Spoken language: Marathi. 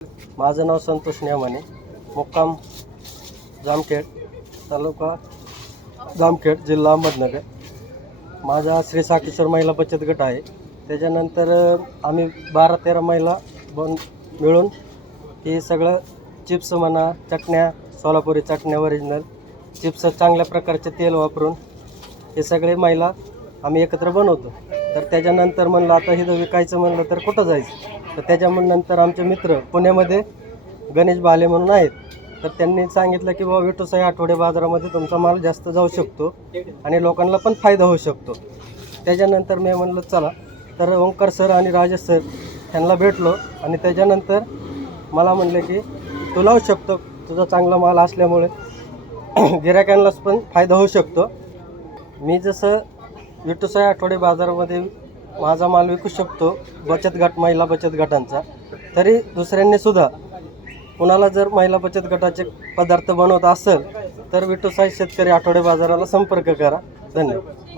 माझं नाव संतोष नेमाने, मुक्काम जामखेड, तालुका जामखेड, जिल्हा अहमदनगर. माझा श्री साकेश्वर महिला बचत गट आहे. त्याच्यानंतर आम्ही 12-13 महिला मिळून हे सगळं चिप्स म्हणा, चटण्या, सोलापुरी चटण्या ओरिजिनल चिप्स, चांगल्या प्रकारचे तेल वापरून हे सगळे महिला आम्ही एकत्र बनवतो. तर त्याच्यानंतर म्हणलं आता हे विकायचं म्हणलं तर कुठं जायचं, तर त्याच्यानंतर आमचे मित्र पुण्यामध्ये गणेश भाले म्हणून आहेत, तर त्यांनी सांगितलं की बाबा विठूसाई आठवडे बाजारामध्ये तुमचा माल जास्त जाऊ शकतो आणि लोकांना पण फायदा होऊ शकतो. त्याच्यानंतर मी म्हणलं चला, तर ओंकार सर आणि राजेश सर त्यांना भेटलो आणि त्याच्यानंतर मला म्हणले की तू लावू शकतो, तुझा चांगला माल असल्यामुळे गिरायकांनाच पण फायदा होऊ शकतो. मी जसं विठूसाई आठवडे बाजारामध्ये माझा माल विकू शकतो बचत गट, महिला बचत गटांचा, तरी दुसऱ्यांनी सुद्धा कुणाला जर महिला बचत गटाचे पदार्थ बनवत असेल तर विठूसाई शेतकरी आठवडे बाजाराला संपर्क करा. धन्यवाद.